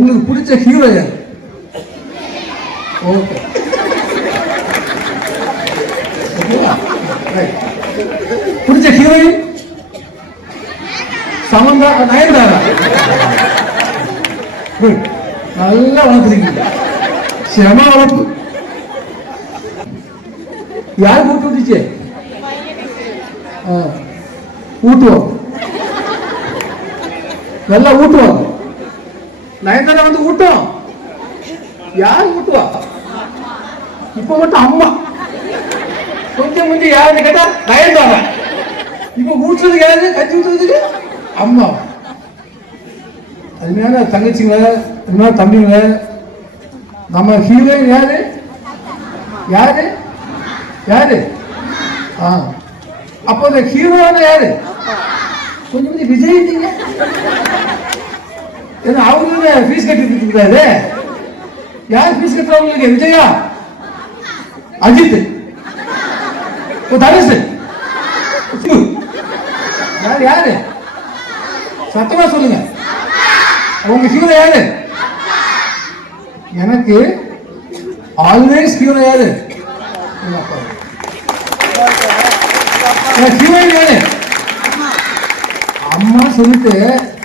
உங்களுக்கு பிடிச்ச ஹீரோ யார்? ஓகே, பிடிச்ச ஹீரோயின் சமந்தா, நயன்தாரா. நல்லா வளர்த்துறீங்க, செம வளர்ப்பு. யார் கூப்பிட்டு விட்டுச்சு? ஊட்டுவோம், நல்லா ஊட்டுவோம். நயன்தாரா வந்து ஊட்டும். யார் ஊட்டுவா? இப்ப மட்டும் அம்மா. கொஞ்சம் கொஞ்சம் யாருன்னு கேட்டா நயன்தாரா. இப்ப ஊட்டுறதுக்கு யாரு? கஞ்சி ஊட்டுறதுக்கு அம்மா. அதுமையான தங்கச்சிங்க, அதுமையான தம்பிங்க. நம்ம ஹீரோயின் யாரு? யாரு யாரு? அப்போ இந்த ஹீரோனா யாரு? கொஞ்சம் கொஞ்சம் விஜய். அவங்களுக்கு ஃபீஸ் கட்டி இருக்காரு. யார் ஃபீஸ் கட்டுறவங்களுக்கு? விஜயா, அஜித், தனுஷ். யாரு யாரு? சத்தமா சொல்லுங்க. உங்க ஹீரோ யாரு? எனக்கு ஆல்வேஸ் ஹீரோ யாரு? ஹீரோயின் யாரு? அம்மா சொல்லிட்டு